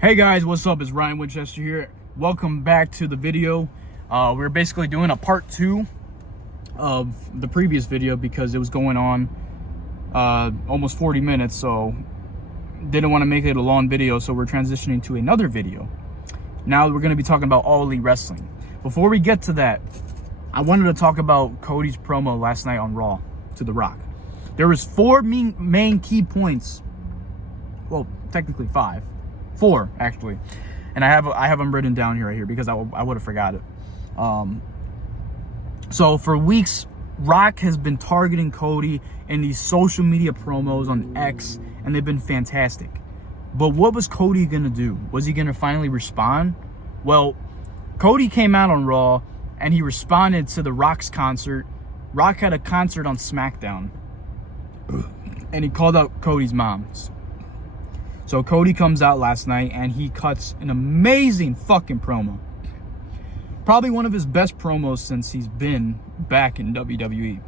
Hey guys, what's up? It's Ryan Winchester here. Welcome back to the video. We're basically doing a part 2 of the previous video because it was going on almost 40 minutes, so didn't want to make it a long video, so we're transitioning to another video. Now we're going to be talking about All Elite Wrestling. Before we get to that, I wanted to talk about Cody's promo last night on Raw to The Rock. There was 4 main key points. Well, technically 5. 4 actually, and I have them written down here because I would have forgot it. So for weeks, Rock has been targeting Cody in these social media promos on X, and they've been fantastic. But what was Cody gonna do? Was he gonna finally respond? Well, Cody came out on Raw and he responded to the Rock's concert. Rock had a concert on SmackDown, and he called out Cody's mom. So Cody comes out last night and he cuts an amazing fucking promo. Probably one of his best promos since he's been back in WWE.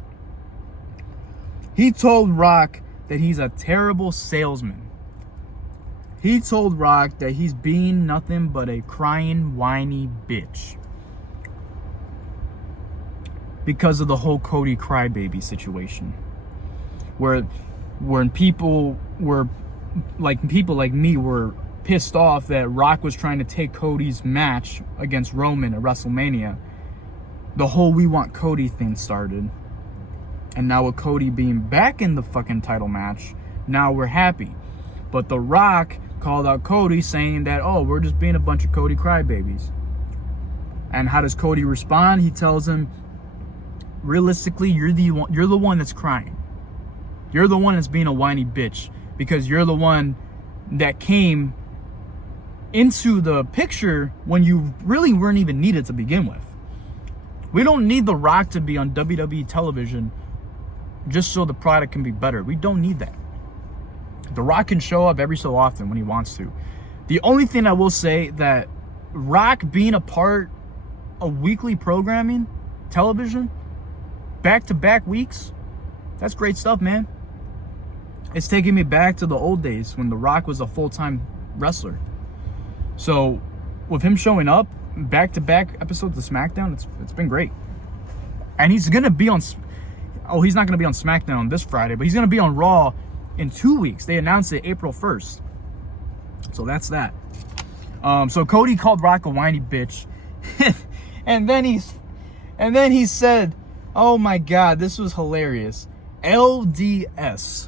He told Rock that he's a terrible salesman. He told Rock that he's being nothing but a crying, whiny bitch because of the whole Cody crybaby situation, where people like me were pissed off that Rock was trying to take Cody's match against Roman at WrestleMania. The whole "we want Cody" thing started. And now with Cody being back in the fucking title match, now we're happy. But The Rock called out Cody saying that, oh, we're just being a bunch of Cody crybabies. And how does Cody respond? He tells him, realistically, you're the one that's crying. You're the one that's being a whiny bitch, because you're the one that came into the picture when you really weren't even needed to begin with. We don't need The Rock to be on WWE television just so the product can be better. We don't need that. The Rock can show up every so often when he wants to. The only thing I will say that Rock being a part of weekly programming, television, back-to-back weeks, that's great stuff, man. It's taking me back to the old days when The Rock was a full-time wrestler. So with him showing up back-to-back episodes of SmackDown, it's been great. And he's going to be on... Oh, he's not going to be on SmackDown this Friday, but he's going to be on Raw in 2 weeks. They announced it April 1st. So that's that. So Cody called Rock a whiny bitch. and then he said, oh my God, this was hilarious. LDS.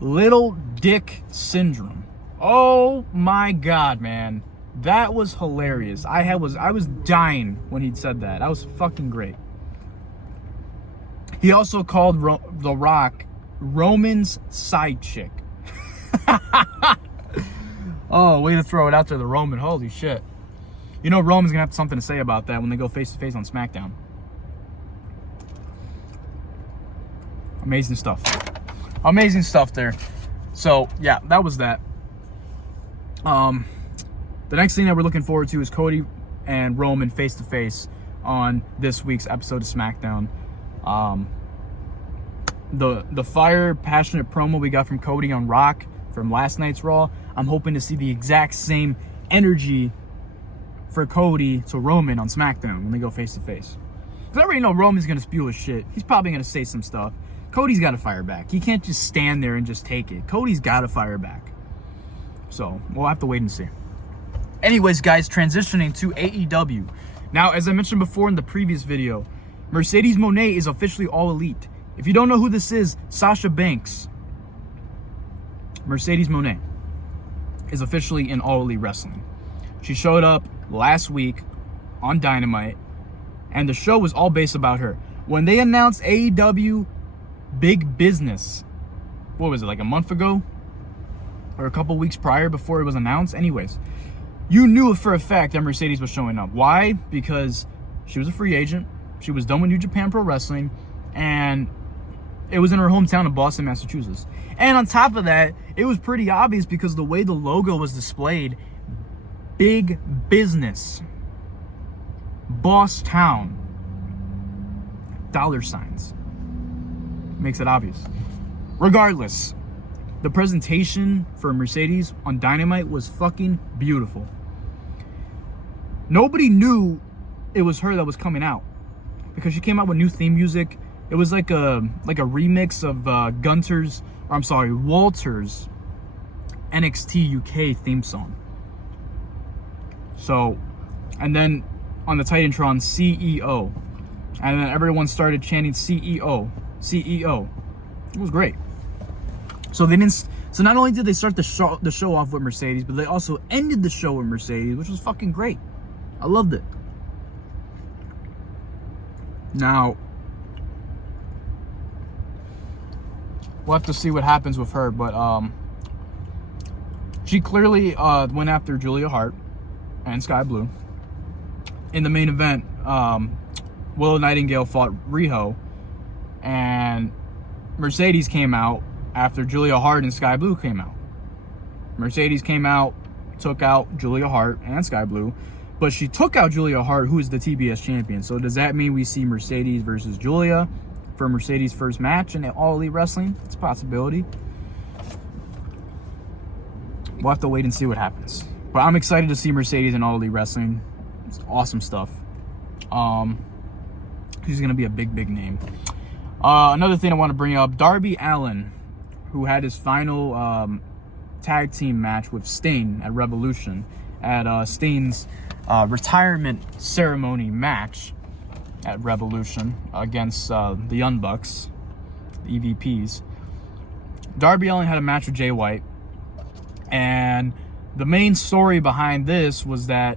Little Dick Syndrome. Oh my God, man. That was hilarious. I was dying when he said that. That was fucking great. He also called The Rock Roman's side chick. Oh, way to throw it out there, the Roman. Holy shit. You know Roman's gonna have something to say about that when they go face to face on SmackDown. Amazing stuff. Amazing stuff there. So yeah, that was that. The next thing that we're looking forward to is Cody and Roman face to face on this week's episode of SmackDown. The fire passionate promo we got from Cody on Rock from last night's Raw, I'm hoping to see the exact same energy for Cody to Roman on SmackDown when they go face to face. Because I already know Roman's gonna spew his shit. He's probably gonna say some stuff. Cody's got to fire back. He can't just stand there and just take it. Cody's got to fire back. So we'll have to wait and see. Anyways, guys, transitioning to AEW. Now, as I mentioned before in the previous video, Mercedes Moné is officially All Elite. If you don't know who this is, Sasha Banks, Mercedes Moné, is officially in All Elite Wrestling. She showed up last week on Dynamite, and the show was all based about her. When they announced AEW Big Business, what was it, like a month ago? Or a couple weeks prior before it was announced? Anyways, you knew for a fact that Mercedes was showing up. Why? Because she was a free agent. She was done with New Japan Pro Wrestling, and it was in her hometown of Boston, Massachusetts. And on top of that, it was pretty obvious because the way the logo was displayed, Big Business, Boss Town, $, makes it obvious. Regardless, the presentation for Mercedes on Dynamite was fucking beautiful. Nobody knew it was her that was coming out because she came out with new theme music. It was like a remix of Walter's NXT UK theme song. So, and then on the Titantron, CEO. And then everyone started chanting CEO, CEO. It was great. So not only did they start the show off with Mercedes, but they also ended the show with Mercedes, which was fucking great. I loved it. Now, we'll have to see what happens with her, but she clearly went after Julia Hart and Sky Blue. In the main event, Willow Nightingale fought Riho, and Mercedes came out after Julia Hart and Sky Blue came out. Mercedes came out, took out Julia Hart and Sky Blue, but she took out Julia Hart, who is the TBS champion. So does that mean we see Mercedes versus Julia for Mercedes' first match in All Elite Wrestling? It's a possibility. We'll have to wait and see what happens. But I'm excited to see Mercedes in All Elite Wrestling. It's awesome stuff. She's going to be a big, big name. Another thing I want to bring up, Darby Allin, who had his final tag team match with Sting at Revolution, at Sting's retirement ceremony match at Revolution against the Young Bucks, the EVPs. Darby Allin had a match with Jay White, and the main story behind this was that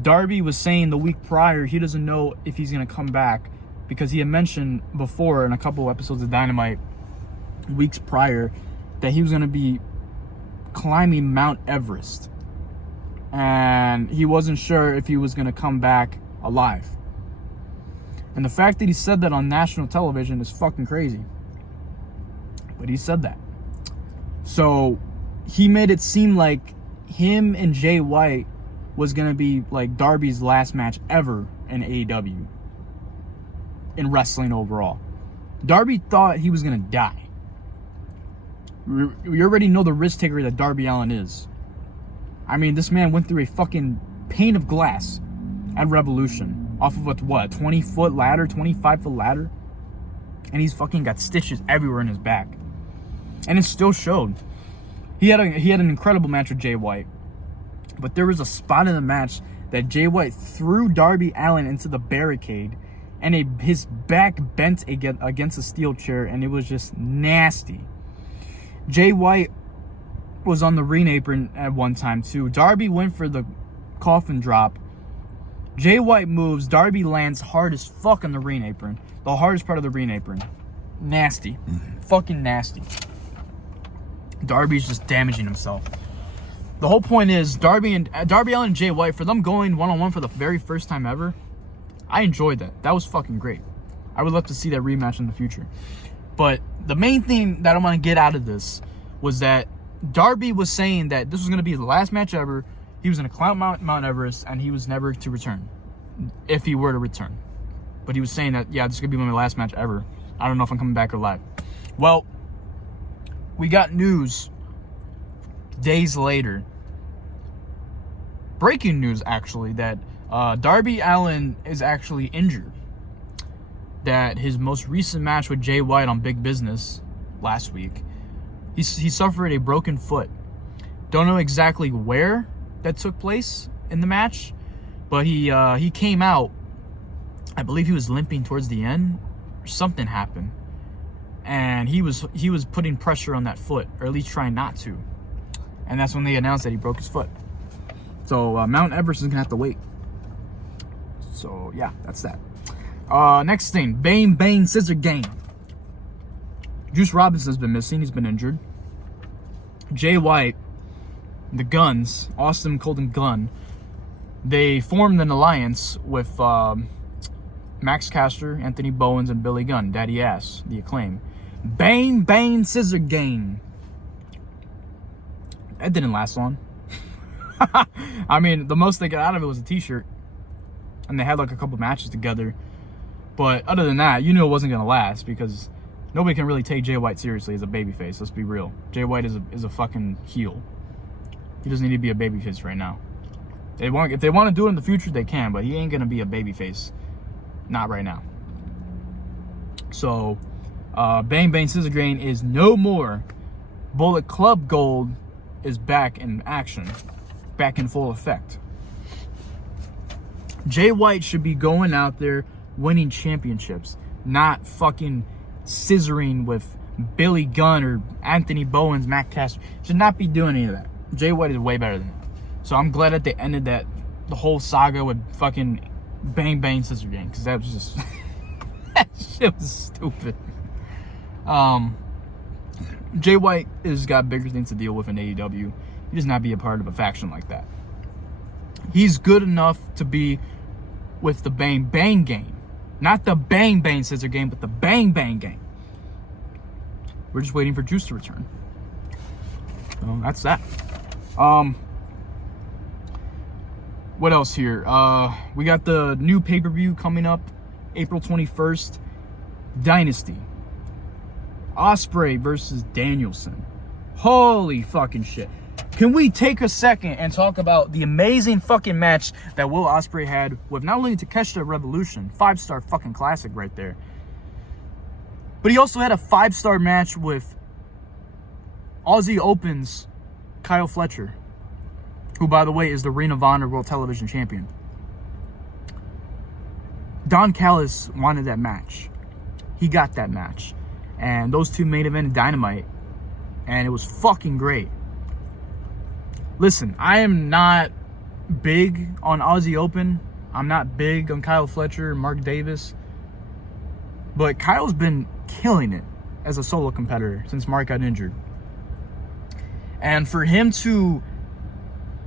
Darby was saying the week prior he doesn't know if he's going to come back, because he had mentioned before in a couple episodes of Dynamite weeks prior that he was going to be climbing Mount Everest, and he wasn't sure if he was going to come back alive. And the fact that he said that on national television is fucking crazy, but he said that. So he made it seem like him and Jay White was going to be like Darby's last match ever in AEW, in wrestling overall. Darby thought he was going to die. We already know the risk taker that Darby Allin is. I mean, this man went through a fucking pane of glass at Revolution off of a 20-foot ladder, 25-foot ladder, and he's fucking got stitches everywhere in his back, and it still showed. He had an incredible match with Jay White, but there was a spot in the match that Jay White threw Darby Allin into the barricade, and his back bent against a steel chair, and it was just nasty. Jay White was on the ring apron at one time too. Darby went for the coffin drop. Jay White moves. Darby lands hard as fuck on the ring apron. The hardest part of the ring apron. Nasty. Fucking nasty. Darby's just damaging himself. The whole point is Darby Allin and Jay White, for them going one-on-one for the very first time ever, I enjoyed that. That was fucking great. I would love to see that rematch in the future. But the main thing that I want to get out of this was that Darby was saying that this was going to be the last match ever. He was going to climb Mount Everest, and he was never to return, if he were to return. But he was saying that, yeah, this is going to be my last match ever. I don't know if I'm coming back alive. Well, we got news days later. Breaking news, actually, that Darby Allin is actually injured. That his most recent match with Jay White on Big Business last week, he suffered a broken foot. Don't know exactly where that took place in the match, but he came out. I believe he was limping towards the end, or something happened, and he was putting pressure on that foot, or at least trying not to. And that's when they announced that he broke his foot. So Mount Everest is gonna have to wait. So yeah, that's that. Next thing, Bang Scissor Gang. Juice Robinson's been missing. He's been injured. Jay White, the Guns, Austin Colton Gunn, they formed an alliance with Max Caster, Anthony Bowens, and Billy Gunn, Daddy Ass, the Acclaim. Bang Scissor Gang. That didn't last long. I mean, the most they got out of it was a t-shirt, and they had like a couple matches together. But other than that, you knew it wasn't going to last, because nobody can really take Jay White seriously as a babyface. Let's be real. Jay White is a fucking heel. He doesn't need to be a babyface right now. If they want to do it in the future, they can, but he ain't gonna be a babyface. Not right now. So, Bang Bang Scissor Gang is no more. Bullet Club Gold is back in action, back in full effect. Jay White should be going out there winning championships, not fucking scissoring with Billy Gunn or Anthony Bowens, Matt Caster. Should not be doing any of that. Jay White is way better than that. So I'm glad that they ended the whole saga with fucking Bang Bang Scissor Gang, because that was just that shit was stupid. Jay White has got bigger things to deal with in AEW. He does not be a part of a faction like that. He's good enough to be with the Bang Bang Gang. Not the Bang Bang Scissor Gang, but the Bang Bang Gang. We're just waiting for Juice to return. So that's that. What else here? We got the new pay-per-view coming up April 21st. Dynasty. Ospreay versus Danielson. Holy fucking shit. Can we take a second and talk about the amazing fucking match that Will Ospreay had with not only Takeshita Revolution, 5-star fucking classic right there, but he also had a 5-star match with Aussie Open's Kyle Fletcher, who, by the way, is the Ring of Honor World Television Champion. Don Callis wanted that match. He got that match. And those two main evented Dynamite. And it was fucking great. Listen, I am not big on Aussie Open. I'm not big on Kyle Fletcher and Mark Davis. But Kyle's been killing it as a solo competitor since Mark got injured. And for him to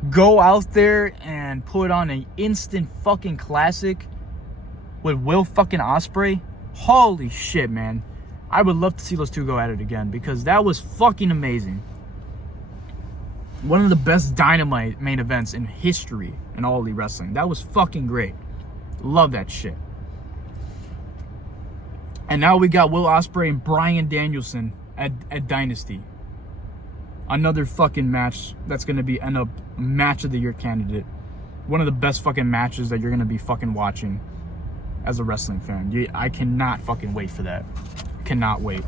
go out there and put on an instant fucking classic with Will fucking Ospreay, holy shit, man. I would love to see those two go at it again, because that was fucking amazing. One of the best Dynamite main events in history in All Elite Wrestling. That was fucking great. Love that shit. And now we got Will Ospreay and Bryan Danielson at Dynasty. Another fucking match that's going to end up match of the year candidate. One of the best fucking matches that you're going to be fucking watching as a wrestling fan. I cannot fucking wait for that. Cannot wait.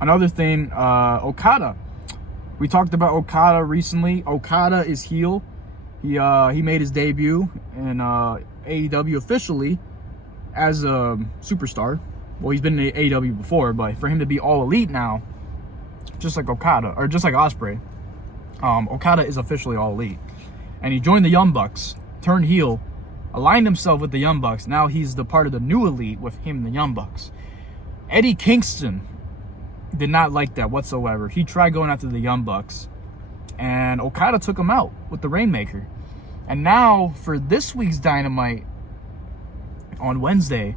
Another thing, Okada. We talked about Okada recently. Okada is heel. He made his debut in AEW officially as a superstar. Well, he's been in AEW before, but for him to be all elite now, just like Okada, or just like Ospreay, Okada is officially all elite. And he joined the Young Bucks, turned heel, aligned himself with the Young Bucks. Now he's the part of the new elite with him and the Young Bucks. Eddie Kingston did not like that whatsoever. He tried going after the Young Bucks, and Okada took him out with the Rainmaker. And now for this week's Dynamite on Wednesday,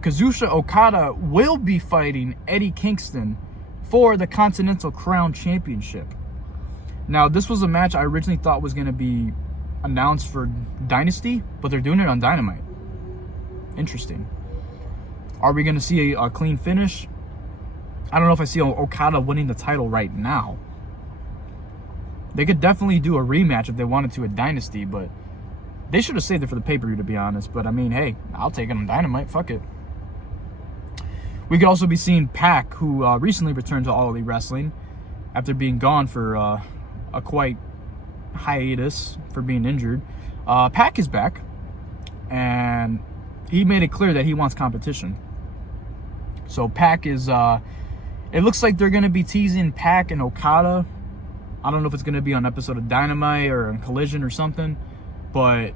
Kazuchika Okada will be fighting Eddie Kingston for the Continental Crown Championship. Now, this was a match I originally thought was going to be announced for Dynasty, but they're doing it on Dynamite. Interesting. Are we going to see a clean finish? I don't know if I see Okada winning the title right now. They could definitely do a rematch if they wanted to at Dynasty, but they should have saved it for the pay-per-view, to be honest. But, I mean, hey, I'll take it on Dynamite. Fuck it. We could also be seeing Pac, who recently returned to All Elite Wrestling after being gone for a quite hiatus for being injured. Pac is back, and he made it clear that he wants competition. So Pac is, it looks like they're going to be teasing Pac and Okada. I don't know if it's going to be on an episode of Dynamite or on Collision or something, but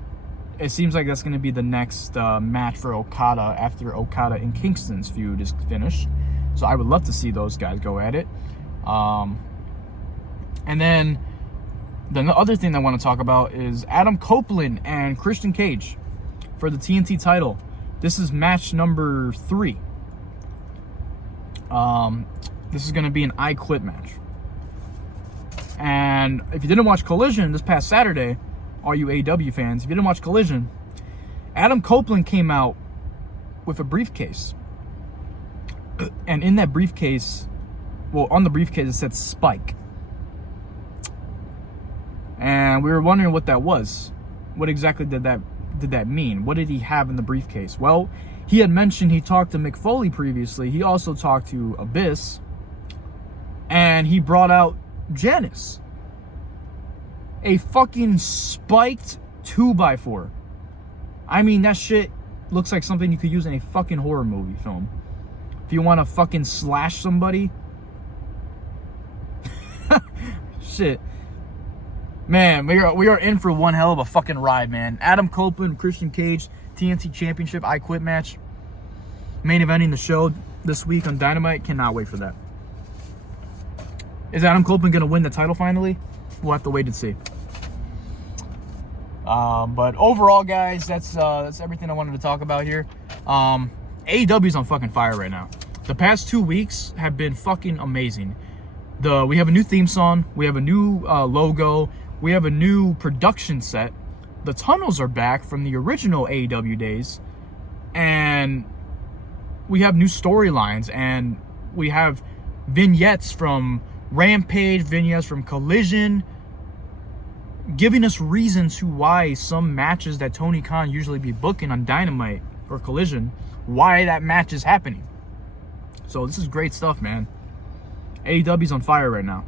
it seems like that's going to be the next match for Okada after Okada and Kingston's feud is finished. So I would love to see those guys go at it. And then the other thing I want to talk about is Adam Copeland and Christian Cage for the TNT title. This is match number 3. This is going to be an I Quit match. And if you didn't watch Collision this past Saturday, all you AEW fans, if you didn't watch Collision, Adam Copeland came out with a briefcase. And in that briefcase, well, on the briefcase, it said Spike. And we were wondering what that was. What exactly did that mean? What did he have in the briefcase? Well, he had mentioned he talked to Mick Foley previously. He also talked to Abyss. And he brought out Janice. A fucking spiked 2x4. I mean, that shit looks like something you could use in a fucking horror movie film. If you want to fucking slash somebody. Shit. Man, we are in for one hell of a fucking ride, man. Adam Copeland, Christian Cage, TNT Championship, I Quit match. Main eventing the show this week on Dynamite. Cannot wait for that. Is Adam Copeland going to win the title finally? We'll have to wait and see. But overall, guys, that's everything I wanted to talk about here. AEW's on fucking fire right now. The past 2 weeks have been fucking amazing. We have a new theme song. We have a new logo. We have a new production set. The tunnels are back from the original AEW days. And we have new storylines. And we have vignettes from Rampage, vignettes from Collision, giving us reasons to why some matches that Tony Khan usually be booking on Dynamite or Collision, why that match is happening. So this is great stuff, man. AEW's on fire right now.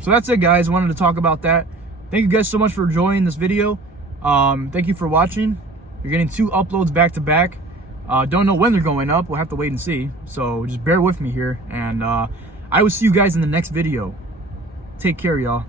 So that's it, guys. I wanted to talk about that. Thank you guys so much for enjoying this video. Thank you for watching. You're getting 2 uploads back to back. Don't know when they're going up. We'll have to wait and see. So just bear with me here. And I will see you guys in the next video. Take care, y'all.